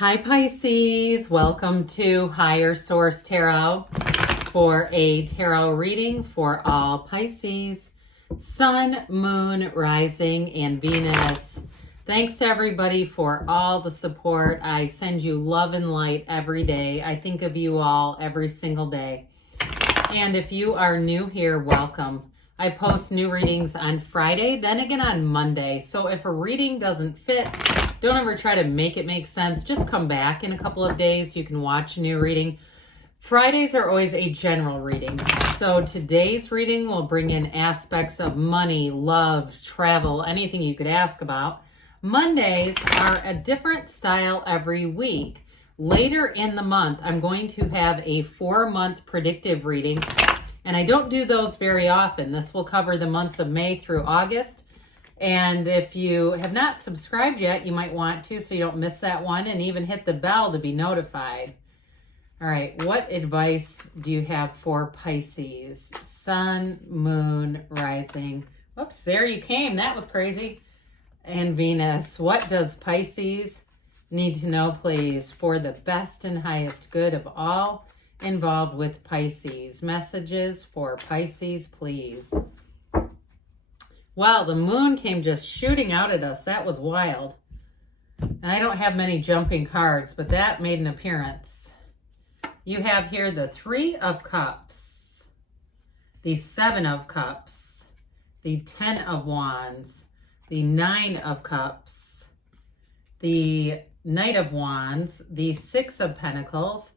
Hi Pisces, welcome to Higher Source Tarot for a tarot reading for all Pisces, Sun, Moon, Rising, and Venus. Thanks to everybody for all the support. I send you love and light every day. I think of you all every single day. And if you are new here, welcome. I post new readings on Friday, then again on Monday. So if a reading doesn't fit, don't ever try to make it make sense. Just come back in a couple of days. You can watch a new reading. Fridays are always a general reading. So today's reading will bring in aspects of money, love, travel, anything you could ask about. Mondays are a different style every week. Later in the month, I'm going to have a 4-month predictive reading. And I don't do those very often. This will cover the months of May through August. And if you have not subscribed yet, you might want to so you don't miss that one, and even hit the bell to be notified. All right, what advice do you have for Pisces? Sun, Moon, Rising. Whoops, there you came. That was crazy. And Venus. What does Pisces need to know, please, for the best and highest good of all involved with Pisces? Messages for Pisces, please. Wow, the moon came just shooting out at us. That was wild. And I don't have many jumping cards, but that made an appearance. You have here the 3 of Cups, the 7 of Cups, the 10 of Wands, the 9 of Cups, the Knight of Wands, the 6 of Pentacles,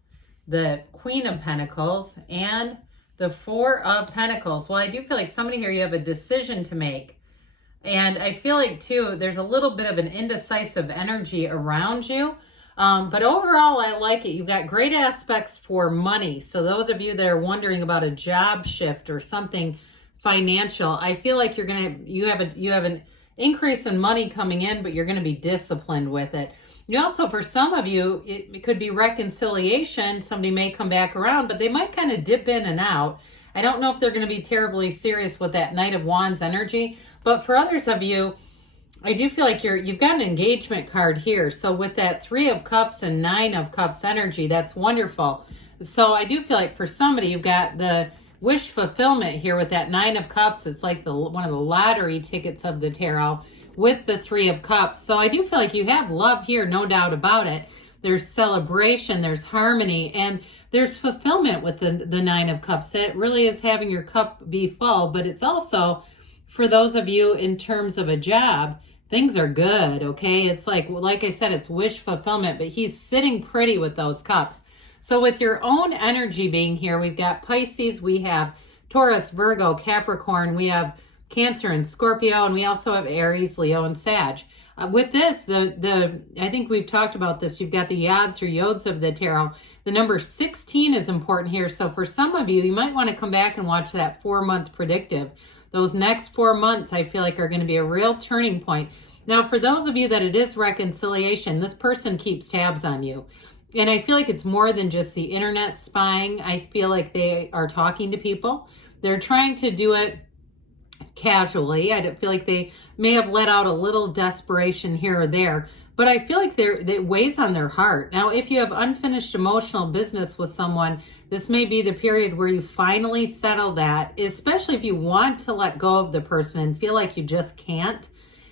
the Queen of Pentacles, and the 4 of Pentacles. Well, I do feel like somebody here, you have a decision to make. And I feel like, too, there's a little bit of an indecisive energy around you. But overall, I like it. You've got great aspects for money. So those of you that are wondering about a job shift or something financial, I feel like you have an increase in money coming in, but you're going to be disciplined with it. You also, for some of you, it could be reconciliation. Somebody may come back around, but they might kind of dip in and out. I don't know if they're going to be terribly serious with that Knight of Wands energy, but for others of you, I do feel like you've got an engagement card here. So with that 3 of Cups and 9 of Cups energy, that's wonderful. So I do feel like for somebody, you've got the wish fulfillment here with that 9 of Cups. It's like one of the lottery tickets of the tarot with the 3 of Cups. So I do feel like you have love here, no doubt about it. There's celebration, there's harmony, and there's fulfillment with the 9 of Cups. It really is having your cup be full, but it's also, for those of you in terms of a job, things are good, okay? It's like I said, it's wish fulfillment, but he's sitting pretty with those cups. So with your own energy being here, we've got Pisces, we have Taurus, Virgo, Capricorn, we have Cancer and Scorpio, and we also have Aries, Leo, and Sag. With this, I think we've talked about this. You've got the yods or yods of the tarot. The number 16 is important here. So for some of you, you might want to come back and watch that 4-month predictive. Those next 4 months, I feel like, are going to be a real turning point. Now, for those of you that it is reconciliation, this person keeps tabs on you. And I feel like it's more than just the internet spying. I feel like they are talking to people. They're trying to do it casually. I feel like they may have let out a little desperation here or there, but I feel like it weighs on their heart. Now, if you have unfinished emotional business with someone, this may be the period where you finally settle that, especially if you want to let go of the person and feel like you just can't,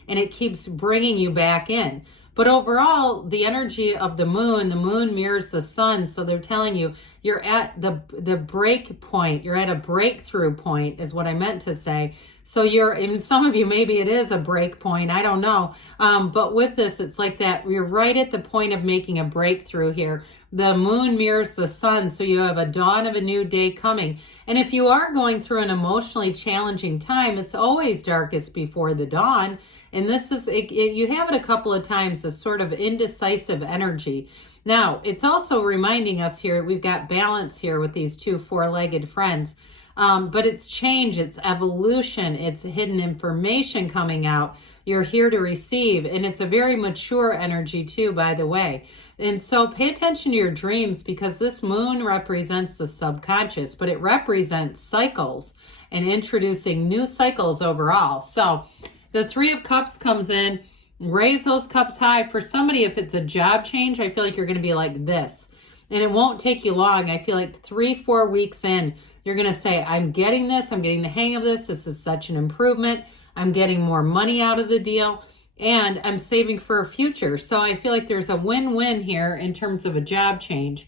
and it keeps bringing you back in. But overall, the energy of the moon mirrors the sun. So they're telling you you're at the break point. You're at a breakthrough point is what I meant to say. So in some of you, maybe it is a break point. I don't know. But with this, it's like that. You're right at the point of making a breakthrough here. The moon mirrors the sun. So you have a dawn of a new day coming. And if you are going through an emotionally challenging time, it's always darkest before the dawn. And this is, you have it a couple of times, this sort of indecisive energy. Now, it's also reminding us here, we've got balance here with these 2 4-legged friends. But it's change, it's evolution, it's hidden information coming out. You're here to receive. And it's a very mature energy too, by the way. And so pay attention to your dreams, because this moon represents the subconscious, but it represents cycles and introducing new cycles overall. So the 3 of Cups comes in. Raise those cups high. For somebody, if it's a job change, I feel like you're going to be like this. And it won't take you long. I feel like 3-4 weeks in, you're going to say, I'm getting this. I'm getting the hang of this. This is such an improvement. I'm getting more money out of the deal. And I'm saving for a future. So I feel like there's a win-win here in terms of a job change.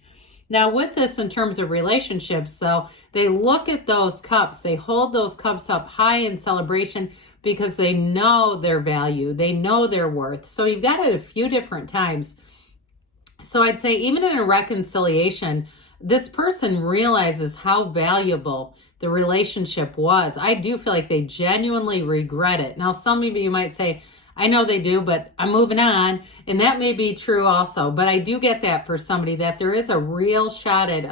Now with this, in terms of relationships, though, they look at those cups. They hold those cups up high in celebration because they know their value. They know their worth. So you've got it a few different times. So I'd say even in a reconciliation, this person realizes how valuable the relationship was. I do feel like they genuinely regret it. Now, some of you might say, I know they do, but I'm moving on. And that may be true also. But I do get that for somebody, that there is a real shot at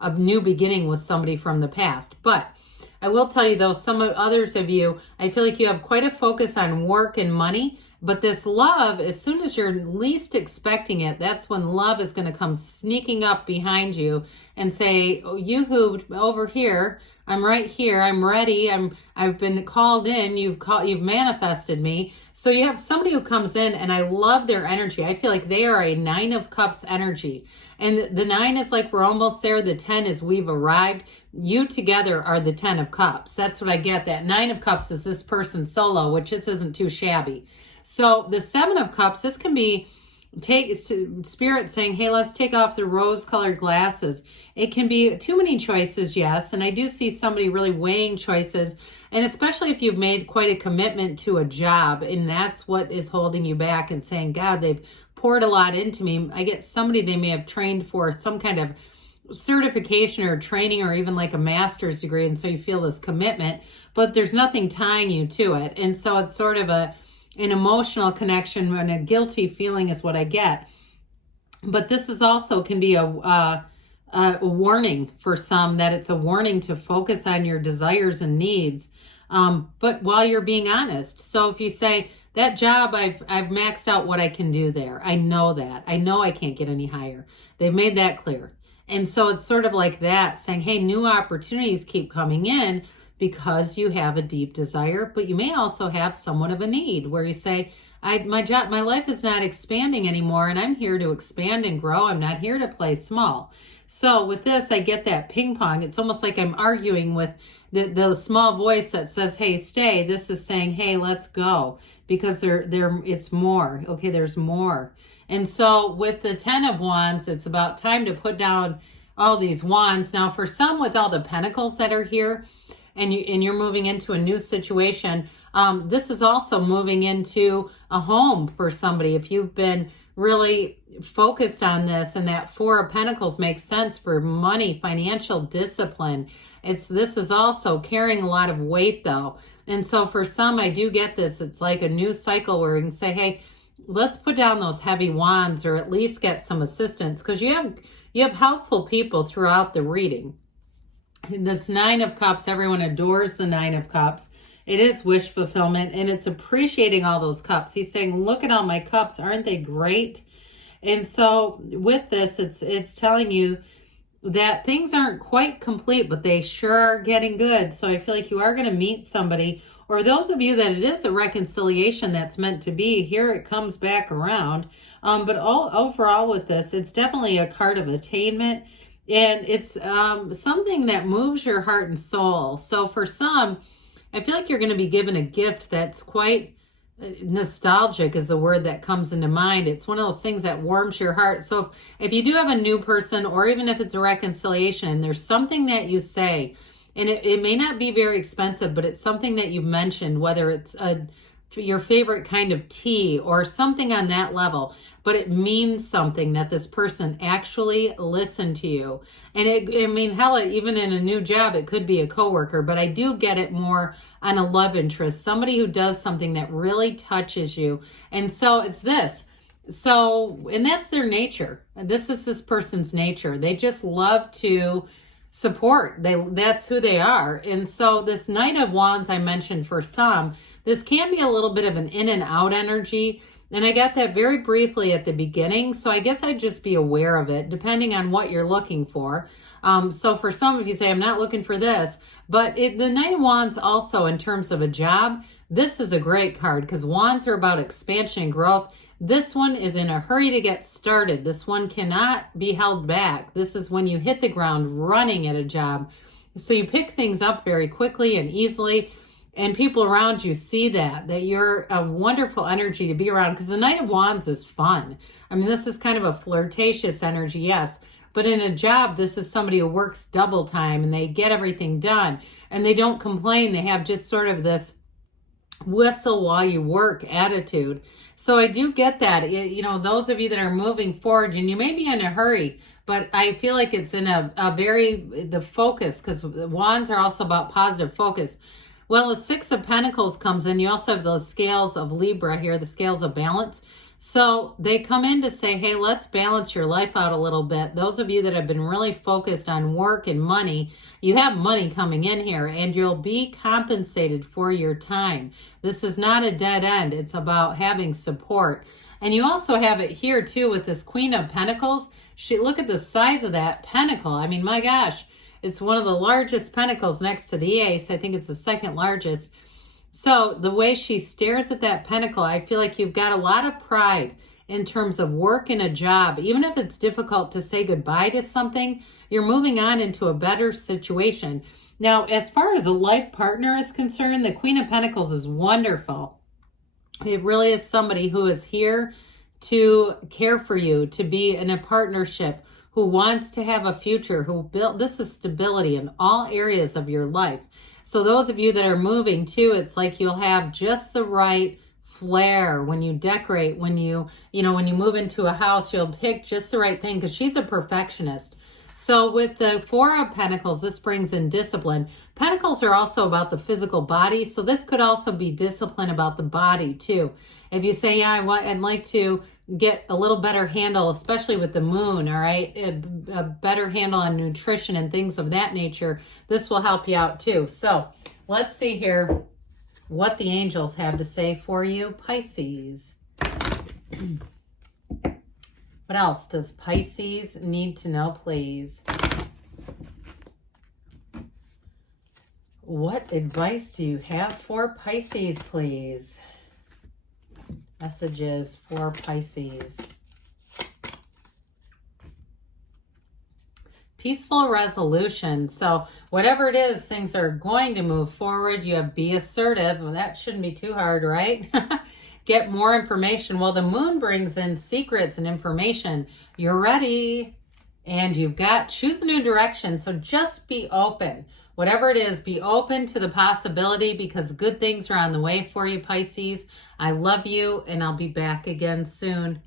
a new beginning with somebody from the past. But I will tell you, though, some of others of you, I feel like you have quite a focus on work and money. But this love, as soon as you're least expecting it, that's when love is going to come sneaking up behind you and say, oh, you who over here, I'm right here, I'm ready, I've been called in, you've manifested me. So you have somebody who comes in, and I love their energy. I feel like they are a 9 of Cups energy. And the 9 is like we're almost there. The 10 is we've arrived. You together are the 10 of Cups. That's what I get. That 9 of Cups is this person solo, which just isn't too shabby. So the 7 of Cups, this can be Spirit saying, hey, let's take off the rose-colored glasses. It can be too many choices, yes. And I do see somebody really weighing choices. And especially if you've made quite a commitment to a job, and that's what is holding you back, and saying, God, they've poured a lot into me. I get somebody they may have trained for some kind of certification or training, or even like a master's degree. And so you feel this commitment, but there's nothing tying you to it. And so it's sort of an emotional connection, and a guilty feeling is what I get. But this is also can be a warning for some, that it's a warning to focus on your desires and needs, but while you're being honest. So if you say, that job, I've maxed out what I can do there. I know that. I know I can't get any higher. They've made that clear. And so it's sort of like that, saying, hey, new opportunities keep coming in, because you have a deep desire, but you may also have somewhat of a need where you say, my life is not expanding anymore, and I'm here to expand and grow. I'm not here to play small. So with this, I get that ping pong. It's almost like I'm arguing with the small voice that says, hey, stay. This is saying, hey, let's go, because it's more. Okay, there's more. And so with the 10 of Wands, it's about time to put down all these wands. Now, for some, with all the pentacles that are here, and you're moving into a new situation, this is also moving into a home for somebody. If you've been really focused on this, and that 4 of Pentacles makes sense for money, financial discipline. This is also carrying a lot of weight, though. And so for some, I do get this. It's like a new cycle where you can say, hey, let's put down those heavy wands, or at least get some assistance, because you have helpful people throughout the reading. This 9 of Cups, everyone adores the 9 of Cups. It is wish fulfillment, and it's appreciating all those cups. He's saying, look at all my cups. Aren't they great? And so with this, it's telling you that things aren't quite complete, but they sure are getting good. So I feel like you are going to meet somebody, or those of you that it is a reconciliation that's meant to be, here it comes back around. But overall with this, it's definitely a card of attainment. And it's something that moves your heart and soul. So for some, I feel like you're going to be given a gift that's quite nostalgic, is the word that comes into mind. It's one of those things that warms your heart. So if you do have a new person, or even if it's a reconciliation, and there's something that you say, and it may not be very expensive, but it's something that you mentioned, whether it's your favorite kind of tea or something on that level, but it means something, that this person actually listened to you. And hell, even in a new job, it could be a coworker, but I do get it more on a love interest, somebody who does something that really touches you. And so it's this. So, and that's their nature. This is this person's nature. They just love to support. That's who they are. And so this Knight of Wands I mentioned, for some, this can be a little bit of an in and out energy. And I got that very briefly at the beginning. So I guess I'd just be aware of it, depending on what you're looking for. So for some of you say, I'm not looking for this. But the Knight of Wands also, in terms of a job, This is a great card because Wands are about expansion and growth. This one is in a hurry to get started. This one cannot be held back. This is when you hit the ground running at a job. So you pick things up very quickly and easily, and people around you see that you're a wonderful energy to be around, because the Knight of Wands is fun. I mean, this is kind of a flirtatious energy, yes, but in a job, this is somebody who works double time and they get everything done and they don't complain. They have just sort of this whistle while you work attitude. So I do get that. You know, those of you that are moving forward, and you may be in a hurry, but I feel like it's in the focus, because Wands are also about positive focus. Well, the Six of Pentacles comes in. You also have the scales of Libra here, the scales of balance. So they come in to say, hey, let's balance your life out a little bit. Those of you that have been really focused on work and money, you have money coming in here and you'll be compensated for your time. This is not a dead end. It's about having support. And you also have it here too with this Queen of Pentacles. Look at the size of that pentacle. I mean, my gosh, it's one of the largest pentacles next to the ace. I think it's the second largest. So the way she stares at that pentacle, I feel like you've got a lot of pride in terms of work and a job. Even if it's difficult to say goodbye to something, you're moving on into a better situation. Now, as far as a life partner is concerned, the Queen of Pentacles is wonderful. It really is somebody who is here to care for you, to be in a partnership, who wants to have a future, this is stability in all areas of your life. So those of you that are moving too, it's like you'll have just the right flair when you decorate, when you move into a house, you'll pick just the right thing, because she's a perfectionist. So with the Four of Pentacles, this brings in discipline. Pentacles are also about the physical body, so this could also be discipline about the body too. If you say, yeah, I'd like to get a little better handle, especially with the moon, all right, a better handle on nutrition and things of that nature, this will help you out too. So let's see here what the angels have to say for you, Pisces. What else does Pisces need to know, please? What advice do you have for Pisces, please? Messages for Pisces. Peaceful resolution. So whatever it is, things are going to move forward. You have be assertive. Well, that shouldn't be too hard, right? Get more information. Well, the moon brings in secrets and information. You're ready. And you've got choose a new direction. So just be open. Whatever it is, be open to the possibility, because good things are on the way for you, Pisces. I love you, and I'll be back again soon.